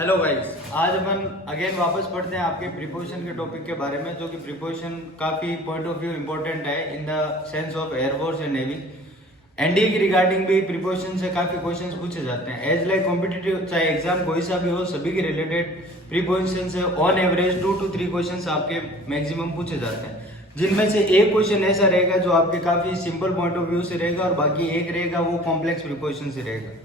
Hello guys, आज अपन again वापस पढ़ते हैं आपके प्रीपोजिशन के टॉपिक के बारे में, जो कि प्रीपोजिशन काफी पॉइंट ऑफ व्यू इंपॉर्टेंट है in the sense of air force and navy. NDA की रिगार्डिंग भी प्रीपोजिशन से काफी क्वेश्चंस पूछे जाते हैं। एज लाइक कॉम्पिटिटिव चाहे एग्जाम कोई सा भी हो, सभी के रिलेटेड प्रीपोजिशन से ऑन एवरेज 2 to 3 क्वेश्चंस आपके मैक्सिमम पूछे जाते हैं, जिनमें से एक क्वेश्चन ऐसा रहेगा जो आपके काफी सिंपल पॉइंट ऑफ व्यू से रहेगा और बाकी एक रहेगा वो कॉम्प्लेक्स प्रीपोजिशन से रहेगा।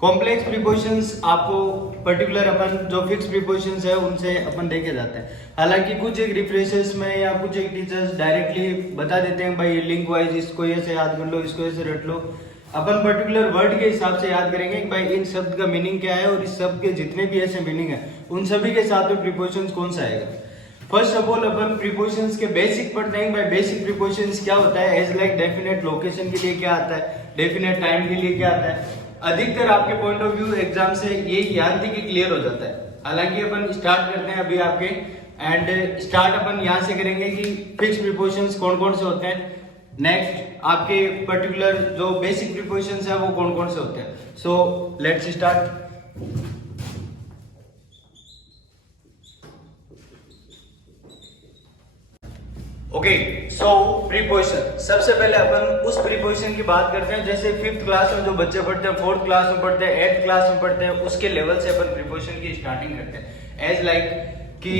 कॉम्प्लेक्स प्रीपोजिशंस आपको पर्टिकुलर अपन जो फिक्स प्रीपोजिशंस है उनसे अपन देखे जाते हैं। हालांकि कुछ एक रिफ्रेशर्स में या कुछ एक टीचर्स डायरेक्टली बता देते हैं भाई लिंक वाइज इसको ऐसे याद कर लो, इसको ऐसे रट लो। अपन पर्टिकुलर वर्ड के हिसाब से याद करेंगे कि भाई इन शब्द का मीनिंग क्या है और इस शब्द के जितने भी ऐसे मीनिंग है उन सभी के साथ में प्रीपोजिशंस कौन सा आएगा। First of all upon prepositions के बेसिक पढ़ते हैं। भाई बेसिक प्रीपोजिशंस क्या होता है। एज लाइक डेफिनेट लोकेशन के लिए क्या आता है, डेफिनेट टाइम के लिए क्या आता है। अधिकतर आपके पॉइंट ऑफ व्यू एग्जाम से ये यांत्रिकी क्लियर हो जाता है। हालांकि अपन स्टार्ट करते हैं अभी आपके एंड स्टार्ट अपन यहाँ से करेंगे कि फिक्स प्रीपोजिशंस कौन कौन से होते हैं। नेक्स्ट आपके पर्टिकुलर जो बेसिक प्रीपोजिशंस है वो कौन कौन से होते हैं। So let's start. Okay, so preposition. सबसे पहले अपन उस प्रीपोजिशन की बात करते हैं जैसे 5th क्लास में जो बच्चे पढ़ते हैं, 4th क्लास में पढ़ते हैं, 8th क्लास में पढ़ते हैं, उसके लेवल से अपन प्रीपोजिशन की स्टार्टिंग करते हैं। एज लाइक कि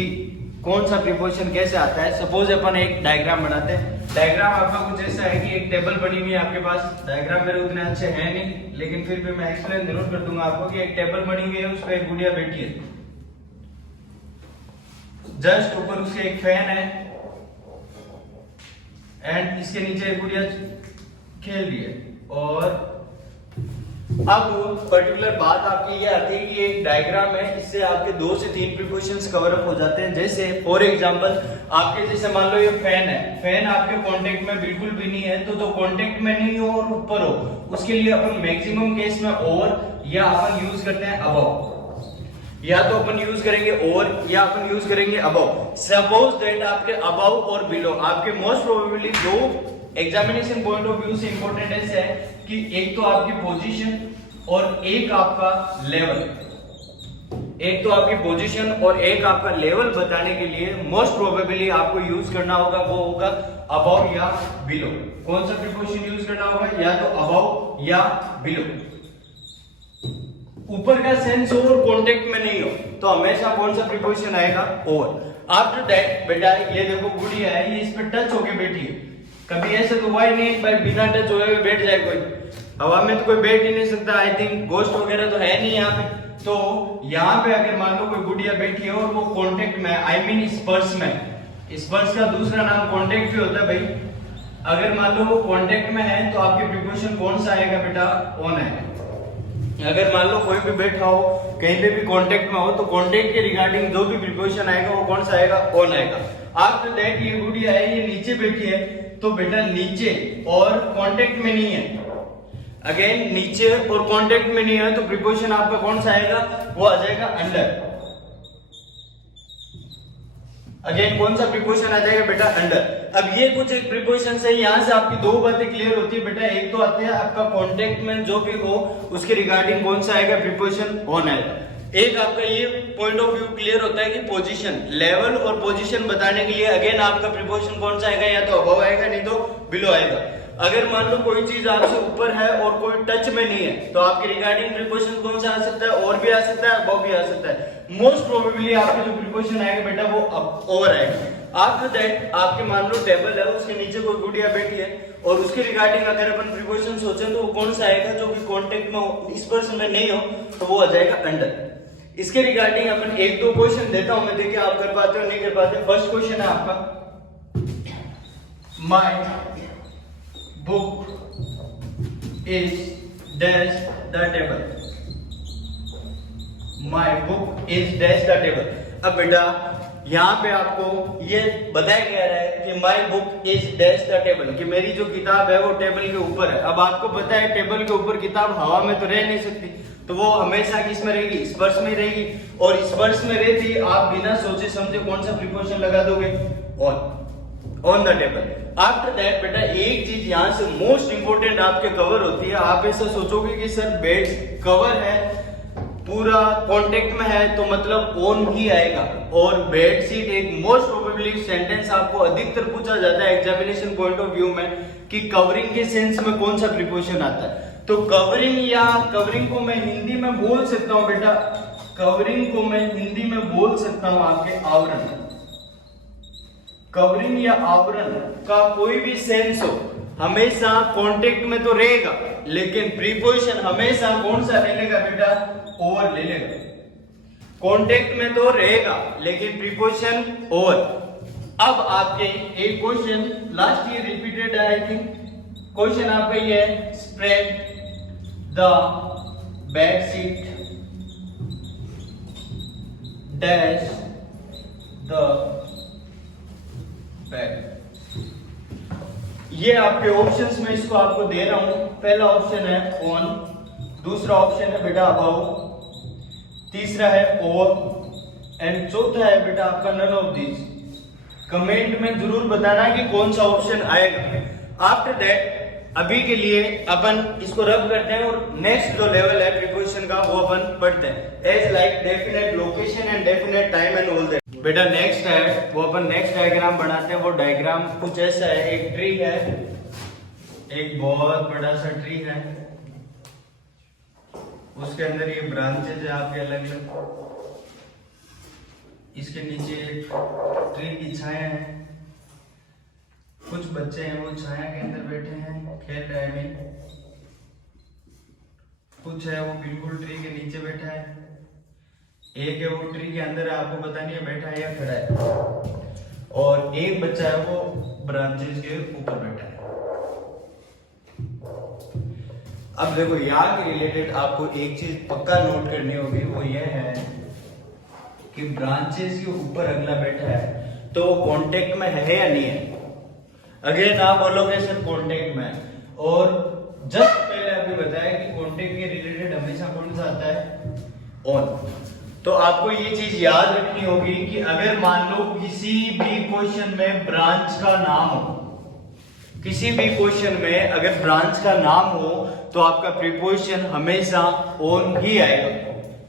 कौन सा प्रीपोजिशन कैसे आता है। सपोज अपन एक डायग्राम बनाते हैं। डायग्राम आपका कुछ ऐसा है कि एक टेबल बनी हुई है आपके पास। डायग्राम मेरे उतने अच्छे हैं नहीं, लेकिन फिर भी मैं एक्सप्लेन जरूर कर दूंगा आपको कि एक टेबल बनी हुई है, उस पर एक गुड़िया बैठी है। जस्ट ऊपर उसके एक फैन है एंड इसके नीचे एक गुड़िया खेल रही है। और अब पर्टिकुलर बात आपकी ये आती है कि एक डायग्राम है, इससे आपके 2 से 3 प्रीपोजिशंस कवर अप हो जाते हैं। जैसे फॉर एग्जांपल आपके जैसे मान लो ये फैन है, फैन आपके कांटेक्ट में बिल्कुल भी नहीं है, तो जो कांटेक्ट में नहीं हो और ऊपर हो उसके लिए अपन मैक्सिमम केस में ओवर या अपन यूज करते हैं अबव। या तो अपन यूज करेंगे और या अपन यूज करेंगे अबव। सपोज दैट आपके अबव और बिलो आपके मोस्ट प्रोबेबली दो एग्जामिनेशन पॉइंट ऑफ व्यू से इंपॉर्टेंट ऐसे है कि एक तो आपकी पोजीशन और एक आपका लेवल। एक तो आपकी पोजीशन और एक आपका लेवल बताने के लिए मोस्ट प्रोबेबली आपको यूज करना होगा वो होगा अबव या बिलो। कौन सा प्रीपोजिशन यूज करना होगा, या तो अबव या बिलो। ऊपर का सेंस हो और कांटेक्ट में नहीं हो तो हमेशा कौन सा प्रीपोजिशन आएगा, ओवर। आफ्टर दैट बेटा ये देखो गुड़िया है, ये इस पे टच होके बैठी है। कभी ऐसे तो हुआ ही नहीं भाई बिना टच हुए बैठ जाए कोई। हवा में तो कोई बैठ ही नहीं सकता। आई थिंक गोस्ट वगैरह तो है नहीं यहाँ पे। तो यहाँ पे अगर मान लो कोई गुड़िया बैठी है और वो कांटेक्ट में, आई मीन स्पर्श में। स्पर्श का दूसरा नाम कांटेक्ट भी होता है भाई। अगर मान लो वो कांटेक्ट में है तो आपके प्रीपोजिशन कौन सा आएगा बेटा, ऑन आएगा। अगर मान लो कोई भी बैठा हो कहीं पे भी कांटेक्ट में हो तो कांटेक्ट के रिगार्डिंग जो भी प्रीपोजिशन आएगा वो कौन सा आएगा, ऑन आएगा। आफ्टर दैट ये गुड़िया है, ये नीचे बैठी है तो बेटा नीचे और कांटेक्ट में नहीं है। अगेन नीचे और कांटेक्ट में नहीं है तो प्रीपोजिशन आपका कौन सा आएगा, वो आ जाएगा अंडर। अगेन कौन सा प्रीपोजिशन आ जाएगा बेटा, अंडर। अब ये कुछ एक प्रीपोजिशन है, यहाँ से आपकी 2 बातें क्लियर होती है बेटा। एक तो आते हैं आपका कांटेक्ट में जो भी हो उसके रिगार्डिंग कौन सा आएगा, प्रीपोजिशन ऑन आएगा। एक आपका ये पॉइंट ऑफ व्यू क्लियर होता है कि पोजीशन, लेवल और पोजीशन बताने के लिए अगेन आपका प्रीपोजिशन कौन सा आएगा, या तो अबव आएगा नहीं तो बिलो आएगा। अगर मान लो कोई चीज आपसे ऊपर है और कोई टच में नहीं है तो आपके रिगार्डिंग प्रीपोजिशन कौन सा आ सकता है, और भी आ सकता है, अबव भी आ सकता है। मोस्ट प्रोबेबली आपका जो प्रीपोजिशन आएगा बेटा वो ओवर आएगा। आफ्टर दैट आपके मान लो टेबल है, उसके नीचे कोई गुड़िया बैठी है और उसके रिगार्डिंग अगर अपन प्रीपोजिशन सोचें तो वो कौन सा आएगा, जो कि कांटेक्ट में हो, इस पर्सन में नहीं हो तो वो आ जाएगा अंडर। इसके रिगार्डिंग अपन 1-2 क्वेश्चन देता हूं मैं, देखिए आप कर पाते हो नहीं कर पाते। फर्स्ट क्वेश्चन है आपका, my book is dash the table. My book is dash the table. अब बेटा यहाँ पे आपको ये बताया गया है कि my book is dash the table, कि मेरी जो किताब है वो टेबल के ऊपर है। अब आपको पता है टेबल के ऊपर किताब हवा में तो रह नहीं सकती, तो वो हमेशा किस में रहेगी, स्पर्श में रहेगी। और स्पर्श में रहती आप बिना सोचे समझे कौन सा प्रीपोजिशन लगा दोगे, on the table. After that बेटा एक चीज यहाँ से मोस्ट इंपोर्टेंट आपके कवर होती है। आप ऐसा सोचोगे कि सर बेड कवर है पूरा कांटेक्ट में है तो मतलब ऑन ही आएगा। और बेडशीट एक मोस्ट प्रोबेबली सेंटेंस आपको अधिकतर पूछा जाता है एग्जामिनेशन पॉइंट ऑफ व्यू में कि कवरिंग के सेंस में कौन सा प्रीपोजिशन आता है। तो कवरिंग या कवरिंग को मैं हिंदी में बोल सकता हूं बेटा, कवरिंग को मैं हिंदी में बोल सकता हूं आपके आवरण। कवरिंग या आवरण का कोई भी सेंस हो हमेशा कांटेक्ट में तो रहेगा, लेकिन प्रीपोजिशन हमेशा कौन सा ले लेगा बेटा, ओवर ले लेगा। कांटेक्ट में तो रहेगा लेकिन प्रीपोजिशन ओवर। अब आपके एक क्वेश्चन लास्ट ईयर रिपीटेड है, आई थिंक क्वेश्चन आपका ये है, spread the bedsheet dash the bed. ये आपके ऑप्शंस में इसको आपको दे रहा हूं। पहला ऑप्शन है ऑन, दूसरा ऑप्शन है बेटा अबाउ, तीसरा है ओवर एंड चौथा है बेटा आपका नन ऑफ दिस। कमेंट में जरूर बताना कि कौन सा ऑप्शन आएगा। आफ्टर दैट अभी के लिए अपन इसको रब करते हैं और नेक्स्ट जो लेवल है प्रीपोजिशन का वो अपन पढ़ते हैं, as like definite location and definite time and all that. बेटा नेक्स्ट है वो अपन नेक्स्ट डायग्राम बनाते हैं। वो डायग्राम कुछ ऐसा है, एक ट्री है, एक बहुत बड़ा सा ट्री है, उसके अंदर ये ब्रांचेज है आपके अलग अलग, इसके नीचे ट्री की छाया है, कुछ बच्चे हैं वो छाया के अंदर बैठे हैं खेल रहे हैं, कुछ है वो बिल्कुल ट्री के नीचे बैठा है, एक है वो ट्री के अंदर है, आपको पता नहीं है बैठा है या खड़ा है, और एक बच्चा है वो ब्रांचेस के ऊपर बैठा है। अब देखो यहाँ के रिलेटेड आपको एक चीज पक्का नोट करनी होगी, वो ये है कि ब्रांचेस के ऊपर अगला बैठा है तो कांटेक्ट में है या नहीं है। अगेन आप बोलोगे सर कांटेक्ट में, और जस्ट पहले आपने बताया कि कांटेक्ट के रिलेटेड हमेशा कौन सा आता है, ऑन। तो आपको ये चीज याद रखनी होगी कि अगर मान लो किसी भी क्वेश्चन में ब्रांच का नाम हो, किसी भी क्वेश्चन में अगर ब्रांच का नाम हो तो आपका प्रीपोजिशन हमेशा ऑन ही आएगा।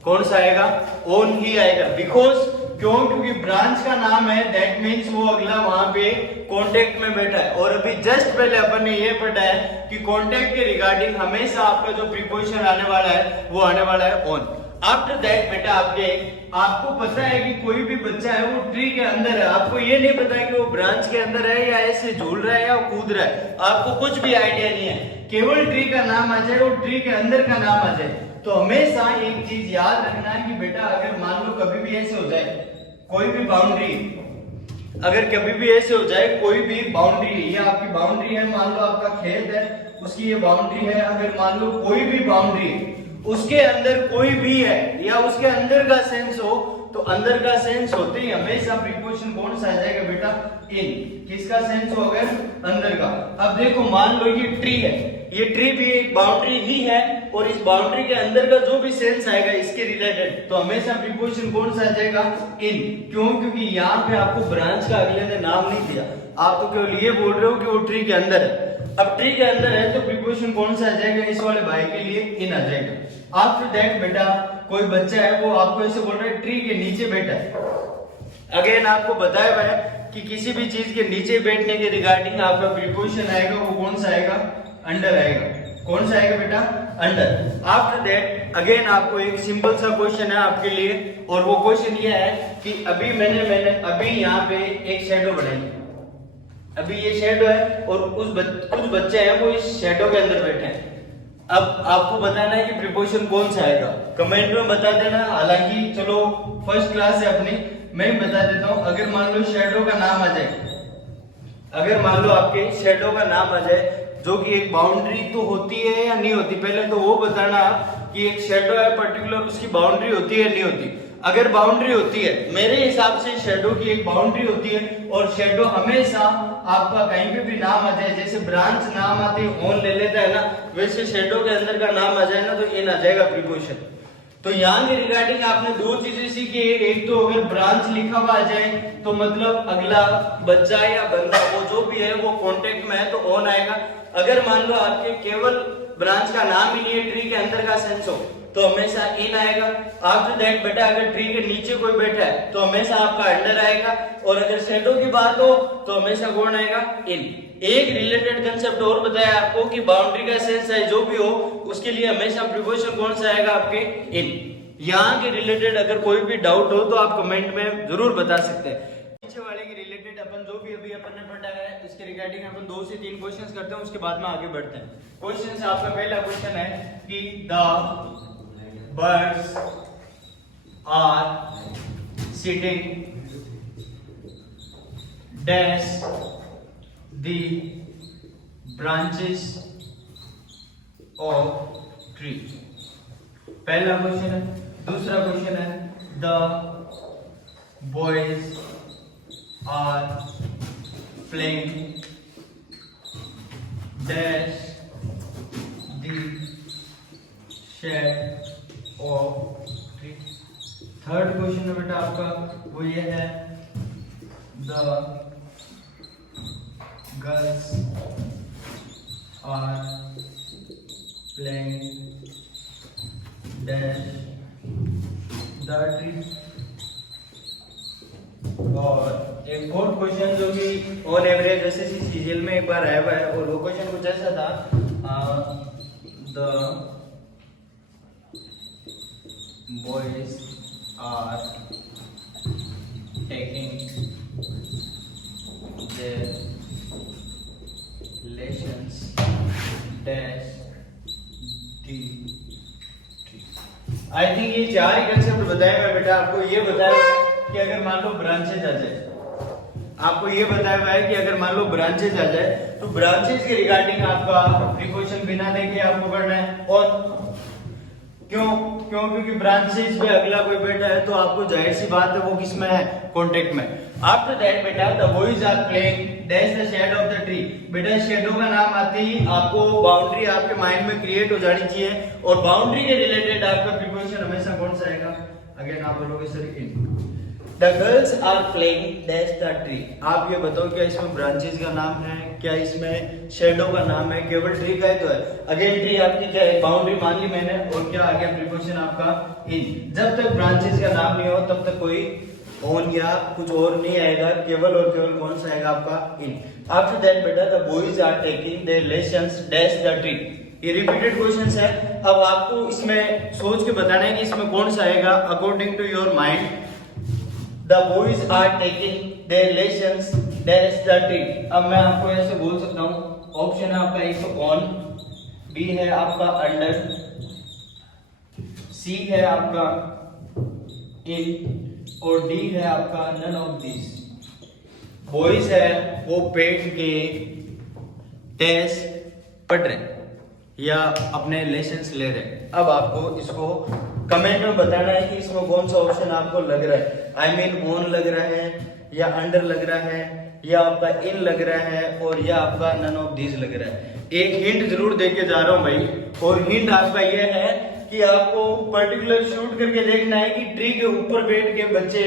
कौन सा आएगा, ऑन ही आएगा। बिकॉज क्योंकि ब्रांच का नाम है, दैट मीन्स वो अगला वहां पे कांटेक्ट में बैठा है। और अभी जस्ट पहले अपन ने ये पढ़ा है कि कांटेक्ट के रिगार्डिंग हमेशा आपका जो प्रीपोजिशन आने वाला है वो आने वाला है ऑन। आफ्टर दैट बेटा आपको पता है कि कोई भी बच्चा है वो ट्री के अंदर है, आपको ये नहीं पता कि वो ब्रांच के अंदर है या ऐसे झूल रहा है या कूद रहा है, आपको कुछ भी आइडिया नहीं है, केवल ट्री का नाम आ जाए और ट्री के अंदर का नाम आ जाए। तो हमेशा एक चीज याद रखना है कि बेटा अगर मान लो कभी भी ऐसे हो जाए कोई भी बाउंड्री, अगर कभी भी ऐसे हो जाए कोई भी बाउंड्री, ये आपकी बाउंड्री है, मान लो आपका खेत है उसकी ये बाउंड्री है, अगर मान लो कोई भी बाउंड्री उसके अंदर कोई भी है या उसके अंदर का सेंस हो, तो अंदर का सेंस होते ही हमेशा प्रीपोजिशन कौन सा आ जाएगा बेटा, इन। किसका सेंस हो अगर अंदर का। अब देखो मान लो ये ट्री है, ये ट्री भी एक बाउंड्री ही है और इस बाउंड्री के अंदर का जो भी सेंस आएगा इसके रिलेटेड तो हमेशा प्रीपोजिशन कौन सा आ जाएगा, इन। क्यों, क्योंकि यहाँ पे आपको ब्रांच का अगले ने नाम नहीं दिया, आप तो केवल ये बोल रहे हो कि वो ट्री के अंदर है। अब ट्री के अंदर है तो प्रीपोजिशन कौन सा आ जाएगा, इस वाले भाई के लिए इन आ जाएगा। आफ्टर दैट बेटा कोई बच्चा है वो आपको ऐसे बोल रहा है ट्री के नीचे बैठा है। अगेन आपको बताया हुआ है कि किसी भी चीज के नीचे बैठने के रिगार्डिंग आपका प्रीपोजिशन आएगा वो कौन सा आएगा, अंडर आएगा। कौन सा आएगा बेटा, अंडर। आफ्टर दैट अगेन आपको एक सिंपल सा क्वेश्चन है आपके लिए, और वो क्वेश्चन ये है कि अभी मैंने अभी यहाँ पे एक शेडो बनाई, अभी ये शेडो है और कुछ बच्चे हैं वो इस शेडो के अंदर बैठे हैं। अब आपको बताना है कि प्रीपोजिशन कौन सा आएगा, कमेंट में बता देना। हालांकि चलो फर्स्ट क्लास है अपनी, मैं ही बता देता हूं। अगर मान लो शेडो का नाम आ जाए, अगर मान लो आपके शेडो का नाम आ जाए जो कि एक बाउंड्री तो होती है या नहीं होती, पहले तो वो बताना कि एक शेडो है पर्टिकुलर, उसकी बाउंड्री होती है नहीं होती। अगर बाउंड्री होती है, मेरे हिसाब से शेडो की एक बाउंड्री होती है और शेडो हमेशा आपका कहीं पे भी नाम आ जाए, जैसे ब्रांच नाम आते ऑन ले लेता है ना, वैसे शेडो के अंदर का नाम आ जाए ना तो इन आ जाएगा प्रीपोजिशन। तो यहाँ के रिगार्डिंग आपने दो चीजें सीखी, एक तो अगर ब्रांच लिखा हुआ आ जाए तो मतलब अगला बच्चा या बंदा वो जो भी है वो कॉन्टेक्ट में है तो ऑन आएगा। अगर मान लो आपके केवल ब्रांच का नाम ही नहीं है, ट्री के अंदर का सेंस हो, तो हमेशा इन आएगा। आफ्टर दैट बेटा अगर ट्री के नीचे कोई बैठा है तो हमेशा आपका अंडर आएगा, और अगर शैडो की बात हो तो हमेशा कौन आएगा? इन। एक रिलेटेड कंसेप्ट और बताया आपको कि बाउंड्री का सेंस है जो भी हो उसके लिए हमेशा प्रीपोजिशन कौन सा आएगा? आपके इन। यहाँ के रिलेटेड अगर कोई भी डाउट हो तो आप कमेंट में जरूर बता सकते हैं। पीछे वाले के रिलेटेड अपन जो भी अभी अपन ने पढ़ा है इसके रिगार्डिंग अपन 2 से 3 क्वेश्चंस करते हैं, उसके बाद में आगे बढ़ते हैं। क्वेश्चन आपका पहला क्वेश्चन है कि the birds are sitting dash the branches of tree. पहला क्वेश्चन है। दूसरा क्वेश्चन है the boys are playing dash the shade of tree. Third question है बेटा आपका वो ये है the girls are playing dash the tree. और एक फोर्थ क्वेश्चन जो कि ऑन एवरेज एसएससी सीजीएल में एक बार आया हुआ है, और वो क्वेश्चन कुछ ऐसा था the boys are taking their lessons dash the tree. I think ये 4 ही कंसेप्ट बताए मैं बेटा आपको। ये बताया कि अगर मान लो ब्रांचेज आ जाए, आपको ये बताया हुआ है कि अगर मान लो ब्रांचेज आ जाए तो ब्रांचेज के रिगार्डिंग आपका प्रीपोजिशन बिना देखे आपको करना है। और क्योंकि ब्रांचेज में अगला कोई बैठा है तो आपको जाहिर सी बात है वो किस में है? कॉन्टेक्ट में। आफ्टर दैट बेटा the boys are playing dash the shade of the tree. बेटा शेडो का नाम आते ही आपको बाउंड्री आपके माइंड में क्रिएट हो जानी चाहिए, और बाउंड्री के रिलेटेड आपका प्रीपोजिशन हमेशा कौन सा आएगा? अगेन आप बोलोगे sir in. The girls are playing dash the tree. आप ये बताओ क्या इसमें ब्रांचेस का नाम है, क्या इसमें शेडो का नाम है, केवल ट्री का ही तो है। अगेन ट्री आपकी क्या है? बाउंड्री मान ली मैंने, और क्या आ गया प्रीपोजिशन आपका इन। जब तक ब्रांचेस का नाम नहीं हो तब तक कोई ऑन या कुछ और नहीं आएगा, केवल और केवल कौन सा आएगा? आपका इन। आफ्टर दैट बेटा the boys are taking their lessons dash the tree. ये रिपीटेड क्वेश्चंस है। अब आपको इसमें सोच के बताना है कि इसमें कौन सा आएगा according to your mind. The boys are taking their lessons dash the tree। अब मैं आपको ऐसे बोल सकता हूँ, ऑप्शन है आपका एक तो ऑन, बी है आपका अंडर, सी है आपका इन, और डी है आपका नन ऑफ दिस। बॉयज है वो पेट के डैश पढ़ रहे या अपने लेसन्स ले रहे। अब आपको इसको कमेंट में बताना है कि इसमें कौन सा ऑप्शन आपको लग रहा है। आई मीन ऑन लग रहा है, या अंडर लग रहा है, या आपका इन लग रहा है, और या आपका नन ऑफ दीज लग रहा है। एक हिंट जरूर देके जा रहा हूं भाई, और हिंट आपका यह है कि आपको पर्टिकुलर शूट करके देखना है कि ट्री के ऊपर बैठ के बच्चे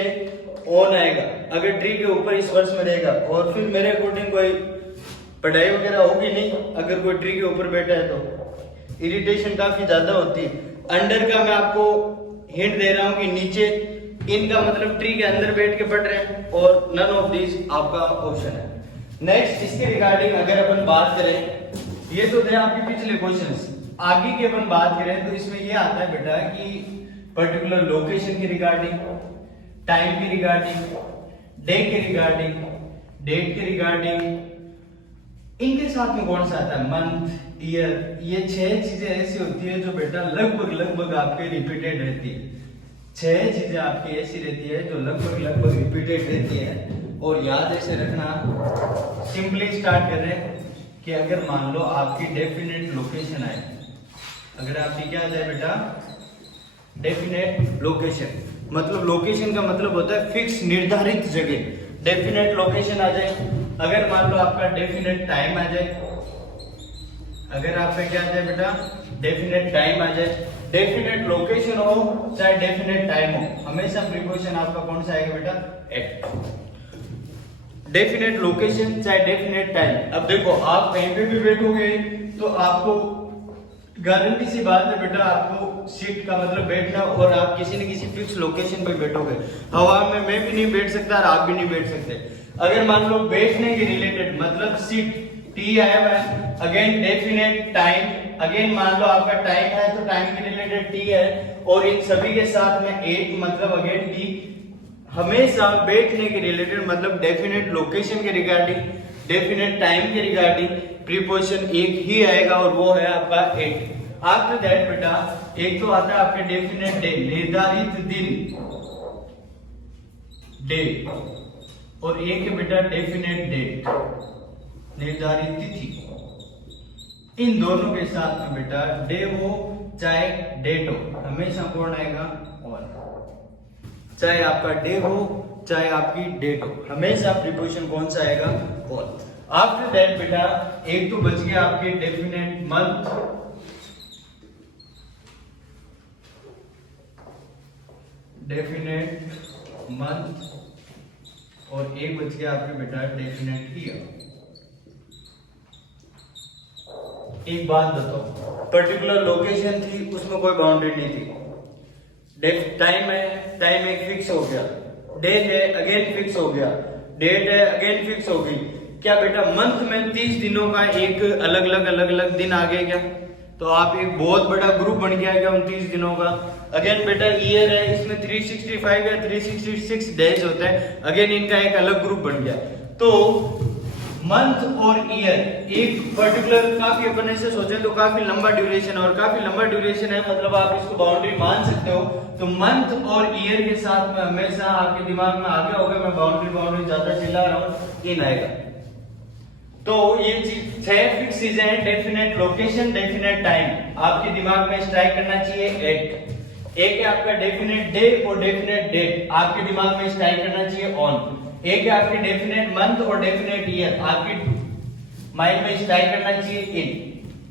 ऑन आएगा, अगर ट्री के ऊपर इस वर्ष में रहेगा, और फिर मेरे अकॉर्डिंग कोई पढ़ाई वगैरह होगी नहीं। अगर कोई ट्री के ऊपर बैठा है तो इरिटेशन काफी ज्यादा होती है। अंडर का मैं आपको हिंट दे रहा हूं कि नीचे, इनका मतलब ट्री के अंदर बैठ के पढ़ रहे हैं, और नन ऑफ दिस आपका ऑप्शन है। नेक्स्ट इसके रिगार्डिंग अगर अपन बात करें, ये तो थे आपके पिछले क्वेश्चंस। आगे की अपन बात करें तो इसमें ये आता है बेटा कि पर्टिकुलर लोकेशन के रिगार्डिंग, टाइम के रिगार्डिंग, डे के रिगार्डिंग, डेट के रिगार्डिंग, इनके साथ में कौन सा आता है? Month, year. ये 6 चीजें ऐसी होती है जो बेटा लगभग आपके रिपीटेड रहती है। 6 चीजें आपकी ऐसी रहती है जो लगभग रिपीटेड रहती है। और याद ऐसे रखना, सिंपली स्टार्ट कर रहे हैं कि अगर मान लो आपकी डेफिनेट लोकेशन आए, अगर आपकी क्या आ जाए बेटा? Definite location. मतलब लोकेशन का मतलब होता है फिक्स निर्धारित जगह। डेफिनेट लोकेशन आ जाए। अगर मान लो आपका डेफिनेट टाइम आ जाए, अगर आपका क्या आ जाए बेटा? डेफिनेट टाइम आ जाए। डेफिनेट लोकेशन हो चाहे डेफिनेट टाइम हो, हमेशा प्रीपोजिशन आपका कौन सा आएगा बेटा? एट। डेफिनेट लोकेशन चाहे डेफिनेट टाइम। अब देखो आप कहीं पे भी बैठोगे तो आपको गारंटी सी बात है बेटा, आपको सीट का मतलब बैठना, और आप किसी न किसी फिक्स लोकेशन पे बैठोगे। हवा में मैं भी नहीं बैठ सकता और आप भी नहीं बैठ सकते। अगर मान लो बैठने के रिलेटेड मतलब सीट टी आया हुआ है, अगेन डेफिनेट टाइम, अगेन मान लो आपका टाइम है तो टाइम के रिलेटेड टी है, और इन सभी के साथ में एक मतलब अगेन टी। हमेशा बैठने के रिलेटेड मतलब डेफिनेट लोकेशन के रिगार्डिंग, डेफिनेट टाइम के रिगार्डिंग प्रीपोजिशन एक ही आएगा, और वो है आपका एट। आफ्टर दैट बेटा एक तो आता है आपके डेफिनेट डे, निर्धारित दिन डे, और एक है बेटा डेफिनेट डेट, निर्धारित तिथि। इन दोनों के साथ में बेटा डे हो चाहे डेट हो, हमेशा कौन आएगा? ऑन। चाहे आपका डे हो चाहे आपकी डेट हो, हमेशा प्रीपोजिशन कौन सा आएगा? ऑन। आफ्टर दैट बेटा एक तो बच गया आपके डेफिनेट मंथ, डेफिनेट मंथ, और एक बच गया आपके बेटा डेफिनेट ईयर। एक बात बताओ, पर्टिकुलर लोकेशन थी उसमें कोई बाउंड्री नहीं थी, टाइम है, टाइम एक फिक्स हो गया, डेट है अगेन फिक्स हो गया, डेट है अगेन फिक्स हो गई। क्या बेटा मंथ में 30 दिनों का एक अलग अलग दिन आ गया क्या? तो आप एक बहुत बड़ा ग्रुप बन गया क्या उन 30 दिनों का? अगेन बेटा ईयर है, इसमें 365 या 366 डेज होते हैं, अगेन इनका एक अलग ग्रुप बन गया। तो मंथ और ईयर एक पर्टिकुलर, काफी अपन ऐसे सोचे तो काफी लंबा ड्यूरेशन, और काफी लंबा ड्यूरेशन है मतलब आप इसको बाउंड्री मान सकते हो। तो मंथ और ईयर के साथ में हमेशा आपके दिमाग में आ गया होगा, मैं बाउंड्री ज्यादा चिल्ला रहा हूं, इन आएगा। तो ये चीज 6 फिक्स चीजें हैं, डेफिनेट लोकेशन, डेफिनेट टाइम, आपके दिमाग में स्ट्राइक करना चाहिए एट। एक है आपका डेफिनेट डे और डेफिनेट डेट, आपके दिमाग में स्ट्राइक करना चाहिए ऑन। एक है आपके डेफिनेट मंथ और डेफिनेट ईयर, आपके माइंड में स्ट्राइक करना चाहिए इन।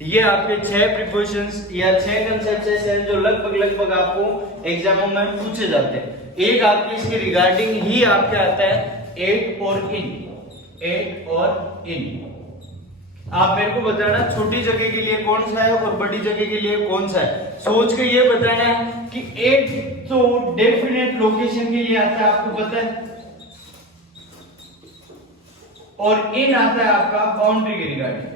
ये आपके 6 प्रीपोजिशंस या 6 कंसेप्ट्स हैं जो लगभग आपको एग्जामों में पूछे जाते हैं। एक आपके इसके रिगार्डिंग ही आपके आता है एट और इन, एट और इन। आप मेरे को बताना छोटी जगह के लिए कौन सा है और बड़ी जगह के लिए कौन सा है, सोच के ये बताना है कि एट तो डेफिनेट लोकेशन के लिए आता है, आपको पता है, और इन आता है आपका बाउंड्री के रिगार्डिंग।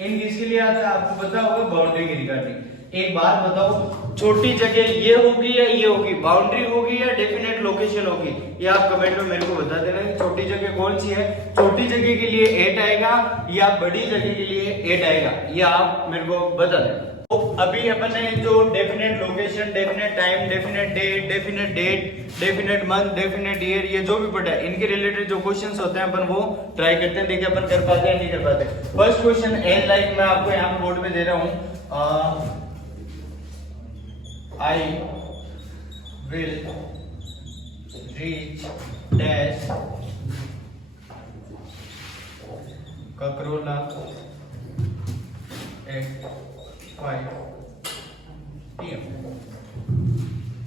इन किसके लिए आता है आपको पता होगा? बाउंड्री के रिगार्डिंग। एक बात बताओ, छोटी जगह ये होगी या ये होगी, बाउंड्री होगी या डेफिनेट लोकेशन होगी? ये आप कमेंट में मेरे को बता देना कि छोटी जगह कौन सी है। छोटी जगह के लिए 8 आएगा या बड़ी जगह के लिए 8 आएगा, ये आप मेरे को बता देना। तो अभी अपन ने जो definite location, definite time, definite date, definite month, definite year, ये जो भी पढ़ा है इनके रिलेटेड जो क्वेश्चंस होते हैं अपन वो ट्राई करते हैं, देखिए अपन कर पाते हैं नहीं कर पाते। फर्स्ट क्वेश्चन एन लाइक मैं आपको यहाँ पे बोर्ड पे दे रहा हूँ, I will reach dash Kakrola at 5 PM।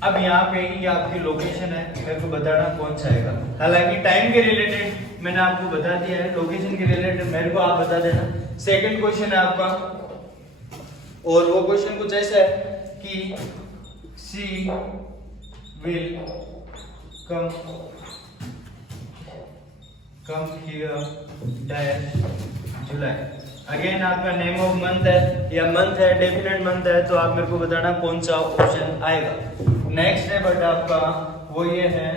अब यहाँ पे ये आपकी लोकेशन है, मेरे को बताना कौन सा आएगा। हालांकि टाइम के रिलेटेड मैंने आपको बता दिया है, लोकेशन के रिलेटेड मेरे को आप बता देना। सेकंड क्वेश्चन है आपका, और वो क्वेश्चन कुछ ऐसा है कि she will come here dash July। Again आपका नेम ऑफ मंथ है या मंथ है, डेफिनेट मंथ है, तो आप मेरे को बताना कौन सा ऑप्शन आएगा। नेक्स्ट है बट आपका वो ये है,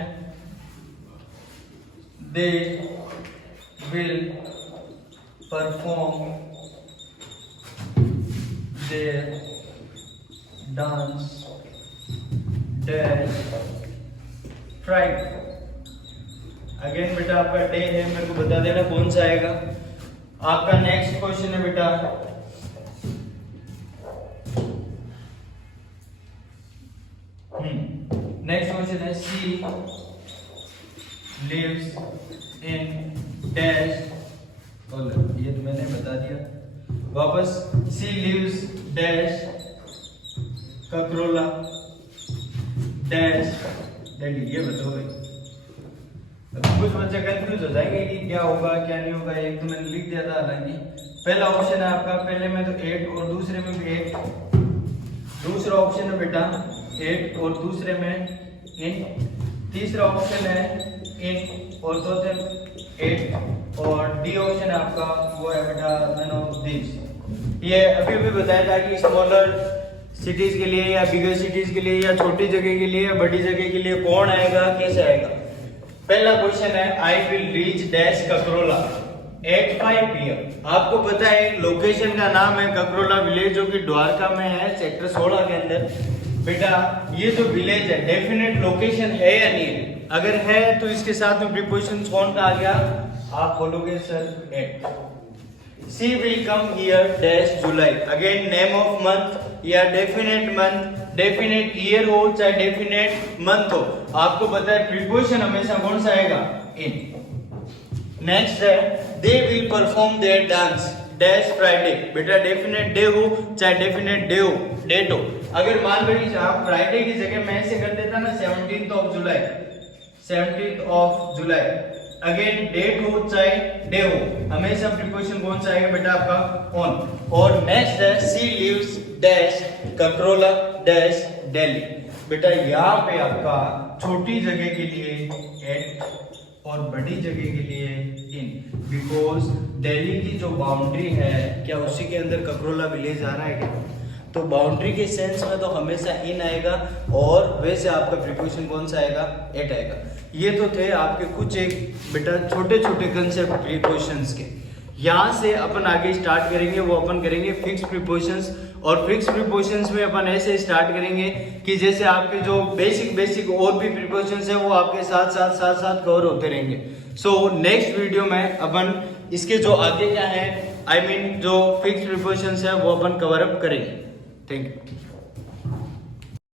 they will perform their dance dash Friday। Again बेटा आपका डे है, मेरे को बता देना कौन सा आएगा। आपका नेक्स्ट क्वेश्चन है बेटा, नेक्स्ट क्वेश्चन है सी लिव्स इन डैश, ये तो मैंने बता दिया वापस, she lives dash Kakrola dash Delhi. ये बताओ भाई, कुछ बच्चे कंफ्यूज हो जाएंगे कि क्या होगा क्या नहीं होगा। एक तो मैंने लिख दिया था, हालांकि पहला ऑप्शन है आपका, पहले में तो 8 और दूसरे में भी 8। दूसरा ऑप्शन है बेटा एट और दूसरे में इन, तीसरा ऑप्शन है इन और चौथे एट, और डी ऑप्शन है आपका वो है बेटा नन ऑफ दिस। ये अभी भी बताया था कि स्मॉलर सिटीज के लिए या बिगर सिटीज के लिए या छोटी जगह के लिए या बड़ी जगह के लिए कौन आएगा, कैसे आएगा। पहला क्वेश्चन है I will reach dash Kakrola at 5 PM। आपको पता है लोकेशन का नाम है ककरोला विलेज, जो कि द्वारका में है, सेक्टर 16 के अंदर। बेटा ये जो विलेज है डेफिनेट लोकेशन है या नहीं है? अगर है तो इसके साथ में प्रीपोजिशन कौन का आ गया, आप बोलोगे sir at. She will come here dash July, again name of month या डेफिनेट मंथ, डेफिनेट ईयर हो चाहे डेफिनेट मंथ हो, आपको पता है प्रीपोजिशन हमेशा कौन सा आएगा, इन। नेक्स्ट है they will perform their dance dash Friday, बेटा डेफिनेट डे हो चाहे डेफिनेट डे हो, डेट हो। अगर मान लो कि आप फ्राइडे की जगह मैं ऐसे कर देता ना 17th of July, 17th of July, again date हो चाहे डे हो, हमेशा प्रीपोजिशन कौन सा आएगा बेटा आपका, ऑन। और नेक्स्ट है she lives dash Kakrola dash Delhi, बेटा यहाँ पे आपका छोटी जगह के लिए एट और बड़ी जगह के लिए इन, बिकॉज दिल्ली की जो बाउंड्री है क्या उसी के अंदर ककरोला विलेज आ रहा है क्या, तो बाउंड्री के सेंस में तो हमेशा इन आएगा, और वैसे आपका प्रीपोजिशन कौन सा आएगा, एट आएगा। ये तो थे आपके कुछ एक बेटा छोटे छोटे कंसेप्ट प्रीपोजिशंस के। यहाँ से अपन आगे स्टार्ट करेंगे, वो अपन करेंगे फिक्स प्रीपोजिशंस, और फिक्स प्रीपोजिशंस में अपन ऐसे स्टार्ट करेंगे कि जैसे आपके जो बेसिक और भी प्रीपोजिशंस है वो आपके साथ कवर होते रहेंगे। सो नेक्स्ट वीडियो में अपन इसके जो आगे क्या है, I mean जो फिक्स प्रीपोजिशंस है वो अपन कवर अप करेंगे। Thank you.